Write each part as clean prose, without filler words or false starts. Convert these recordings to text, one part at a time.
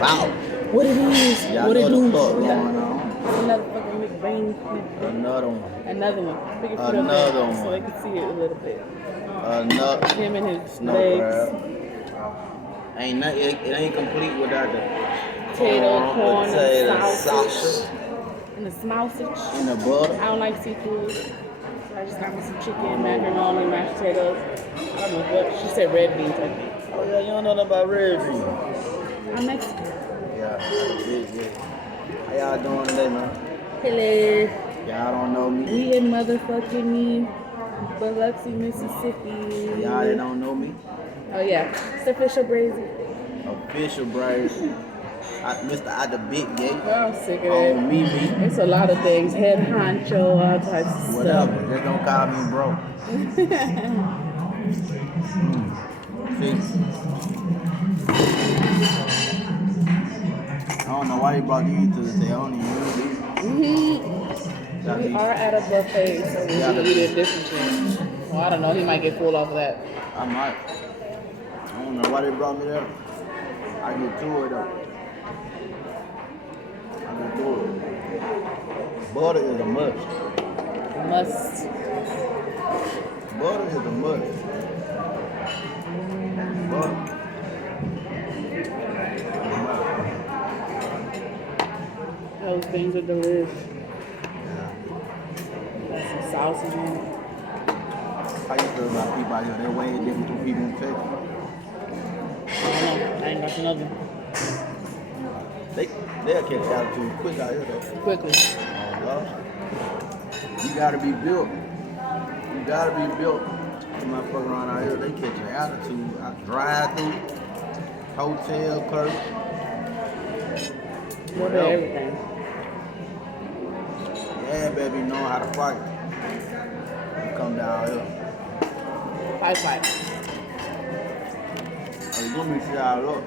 Wow. What it is? Y'all What it know do? the fuck going on. Another fucking Mukbang. Another one. Another one. Pick your foot up Another there so they one. can see it a little bit. Another Him and his snow legs. crab. Ain't nothing. It ain't complete without the Corn, potato, and sausage. sausage, And the sausage. and the butter. I don't like seafood. So I just got me some chicken, macaroni, mashed potatoes. I don't know what. She said red beans, I think. Oh yeah, you don't know nothing about red beans. I'm Mexican. Yeah, yeah. How y'all doing today, man? Hello. Y'all don't know me. We in motherfucking Biloxi, Mississippi. Y'all that don't know me. Oh yeah, it's official Brazy. Official Brazy. Mr. Out the Big Gate. I'm sick of On it. me. It's a lot of things. Head honcho, all types of Whatever. Just don't call me bro. See? I don't know why you brought these to the table. I don't even use these. We are at a buffet, so we should eat it differently. Well, I don't know. He might get full off of that. I might. I don't know why they brought me there. I get to it though. I get to it. Butter is a must. Must. Butter is a must. Butter. Those things are delicious. Got some sausage in it. How you feel about people out here? They're way different from people in Texas. I don't know. I ain't got another. They'll catch attitude quick out here though. Quickly. Oh, God. You gotta be built. You gotta be built. Them motherfuckers around out here, they catch your attitude. Drive through, hotel clerk. What everything. Yeah, baby, know how to fight. You come down here. Fight. Oh, you gonna be shot up.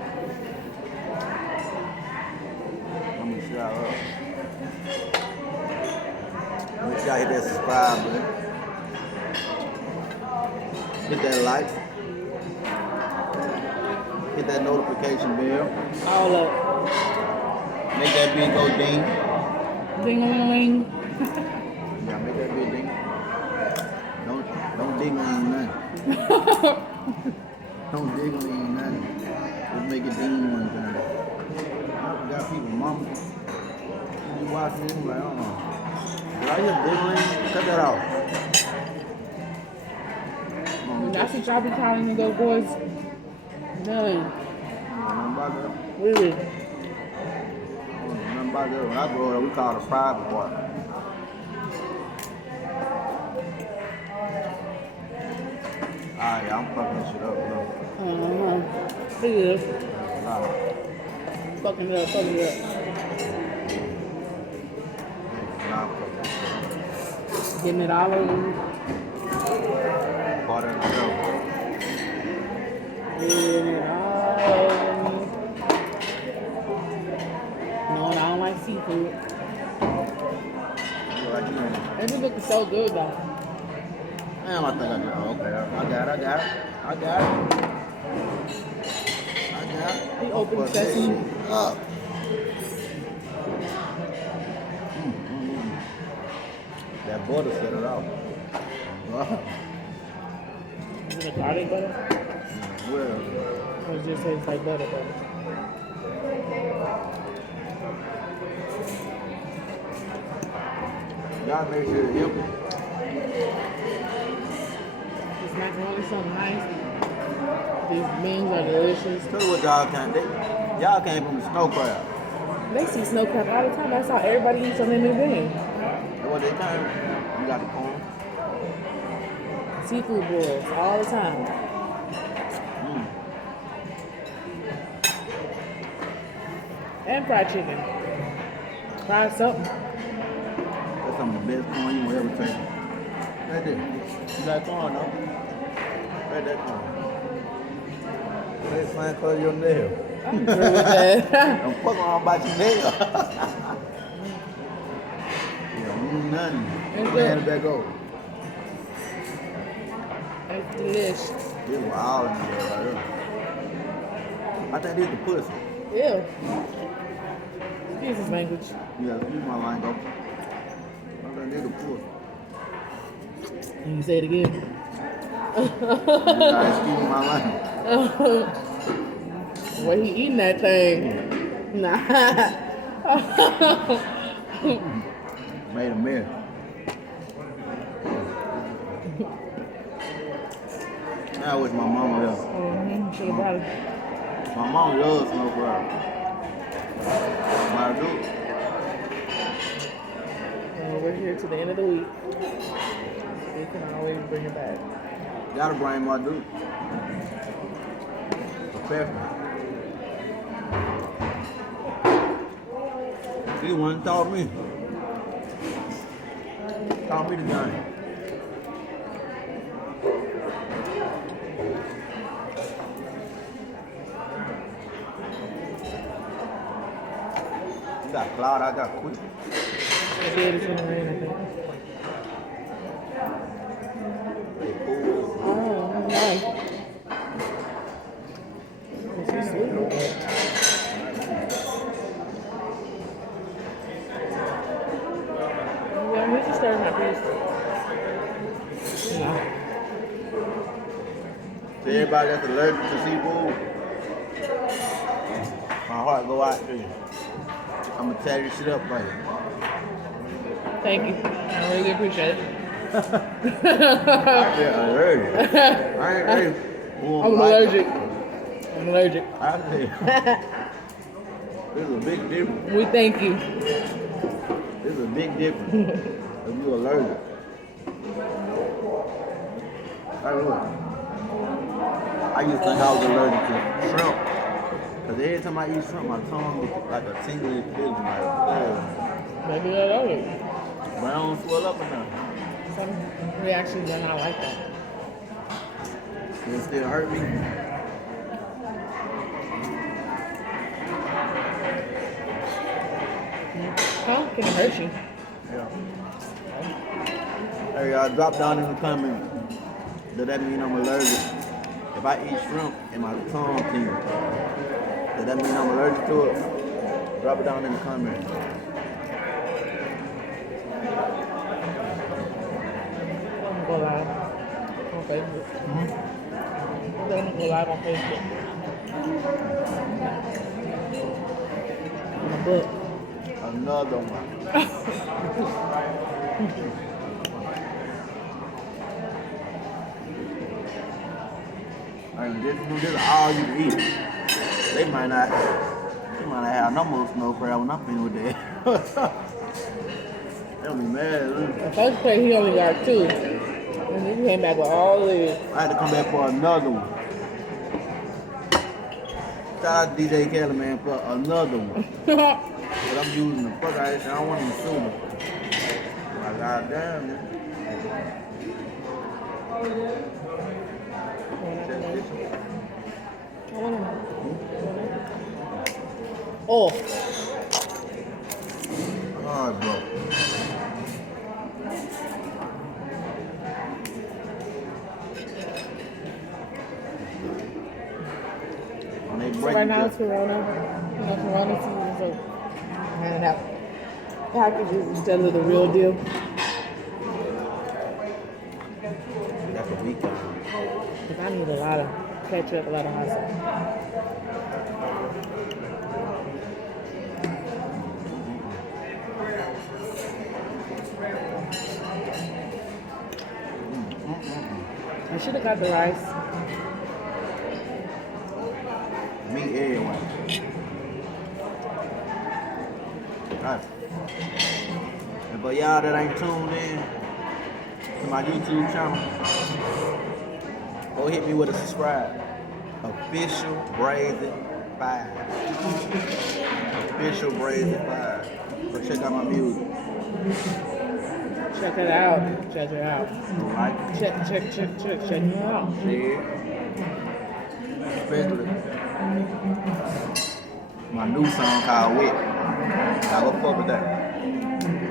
Gonna be shot up. Make sure I hit that subscribe button. Hit that like. Hit that notification bell. All up. Make that bitch go ding. Ding-a-ling-a-ling. Yeah, make that bitch ding. Don't ding-a-ling nothing. Don't ding-a-ling nothing. Just make it ding one time. I got people, mama. You watching this, like, did I hear ding-a-ling? Cut that out. That's what y'all be calling me, those boys. None. Nothing about that. Really. Nothing about that. When I grow up, we call it a private part. Alright, I'm fucking this shit up, bro. Look at this. Nah. Fucking it up. Nah, I'm fucking this shit up. Getting it all over you. Part of the show. Getting it all over me. Knowing I don't like seafood. Like, you know, It just looking so good though. damn, I think I got it. Oh, okay, I got it. He opened Fuck sesame. this shit up. That butter set it off. Is it a garlic butter? Well, Or it just tastes like butter? y'all make sure to help me. This macaroni is so nice. These beans are delicious. Tell you what y'all came from the snow crab. They see snow crab all the time. That's how everybody eats on their new bean. That's what they came. You got the corn. Seafood boils all the time. And fried chicken. Fried something. That's some of the best corn you will ever taste. Right there. You got corn, no? Right there, corn. That's fine for your nail. I'm through with that. Don't fuck around about your nail. Yeah, nothing. It's Hand it back over. It's delicious. This was all in there right here. I think this the pussy. Ew. Excuse his language. Yeah, excuse my lingo. I'm gonna need a pull. Can you say it again? You gotta excuse my lingo. Well, he eating that thing. Nah. Made a mess. Now with my mama there. Should have brought it. My mom loves snow crab. My dude. We're here to the end of the week. We can always bring it back. Gotta bring my dude. Perfect. He one taught me. Taught me the game. You got cloud, I got quick. I did. It's gonna rain, I think. Oh, nice. She's sweet with it. Yeah, we just started my piece. No. To everybody that's allergic to seafood, my heart go out to you. I'm gonna tear this shit up for you. Thank you. I really appreciate it. I feel allergic. I ain't I'm allergic. I'm allergic. I feel. There's a big difference. We thank you. There's a big difference if you're allergic. I don't know. I used to think I was allergic to shrimp. Because every time I eat shrimp, my tongue gets like a tingling feeling. Like, Maybe I love it. but I don't swell up enough. Some reactions are not like that. It still hurt me. Huh? Can it hurt you? Yeah. Hey, y'all, drop down in the comments. Does that mean I'm allergic? If I eat shrimp and my tongue tingles, does that mean I'm allergic to it? Drop it down in the comments. I'm gonna go live on Facebook. I'm gonna go live on Facebook. On my book. Another one. And this is all you can eat. They might not have no more snow crab when I'm finished with that. They'll be mad. The first place he only got 2. And then he came back with all this. I had to come back for another one. Shout out to DJ Kelly, man, for another one. But I'm using the fuck out of this shit. I don't want them to sue me. My goddamn, man. Oh. Hard, bro. When they So break right it now up, it's Corona. You know, Corona season, so handing out packages instead of the real deal. that's a weekend. Because I need a lot of ketchup, a lot of hot sauce. I should have got the rice. Me everywhere. Right. And for y'all that ain't tuned in to my YouTube channel, go hit me with a subscribe. Official Brazy 5. Official Brazy 5. Go check out my music. Check it out. Check it out. Like, Check it out. share, especially my new song called Wet. Y'all go fuck with that.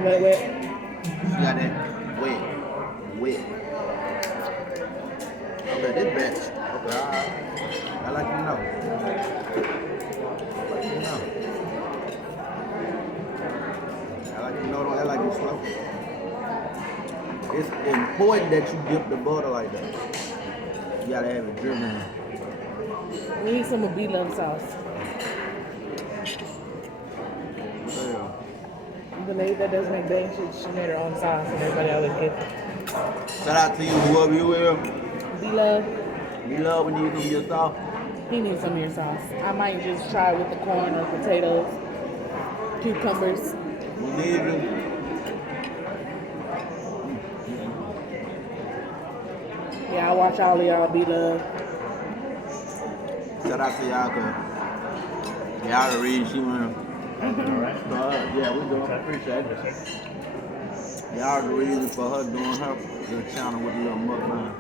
Wait. She got that wet. Okay, this batch. Okay, alright. I like you know. it's important that you dip the butter like that. You gotta have it dripping. We need some of B-Love sauce. Yeah. The lady that does McBang, she made her own sauce and everybody always gets it. Shout out to you, whoever you is. B-Love, You love when you do your sauce. he needs some of your sauce. I might just try with the corn or potatoes, cucumbers. We need you. Yeah, I watch all of y'all B-Love. Shout out to y'all, cause y'all the reason she wanna. Alright. Yeah, we doing. I appreciate it. Y'all the reason for her doing her little channel with the little mukbang.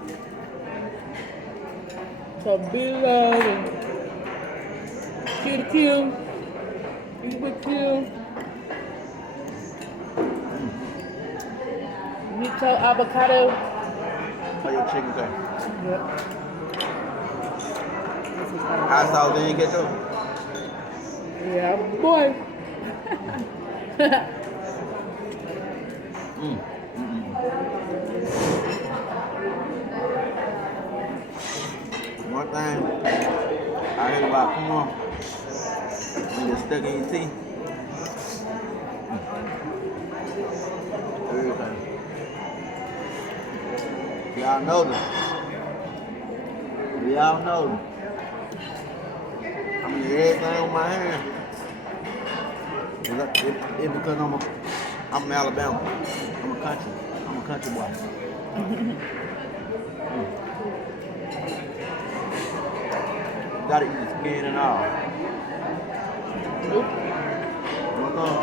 So B-Love and Q. You with Q. Mito avocado. How your chicken taste? Yep. Hot sauce, they ain't get those. Yeah, boy. One thing I heard about corn, when you're stuck in your teeth. Everything. Y'all know them. Y'all know them. I mean, everything on my hand. It's because I'm from Alabama. I'm a country boy. Gotta eat the skin and all. What's up?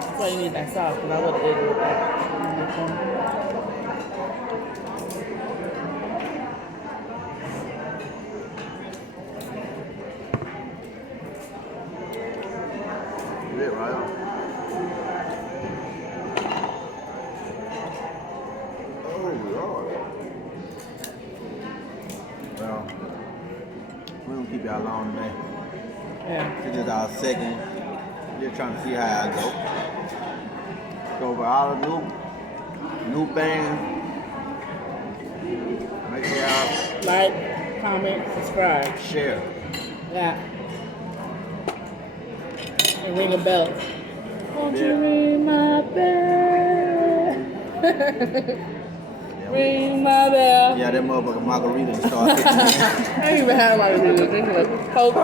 That's why you need that sauce, because I would have ate it with that. Yeah, right on. Oh, Lord. Well, we don't keep y'all long today. Yeah. This is our second. Just trying to see how I go. Go over all the new things. Make sure y'all Like, comment, subscribe. share. Yeah. And ring a bell. Won't you Yeah. ring my bell? Yeah, Ring my bell. yeah, that motherfucker margarita started. I ain't even had my review. Drinking a Coke.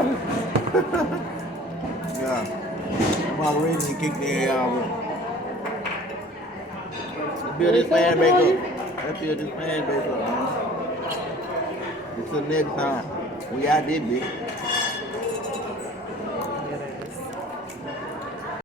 Yeah. That margarita he kicked in, y'all. Let's build this fan base up. Let's build this fan base up, man. Until next time, we out this bitch.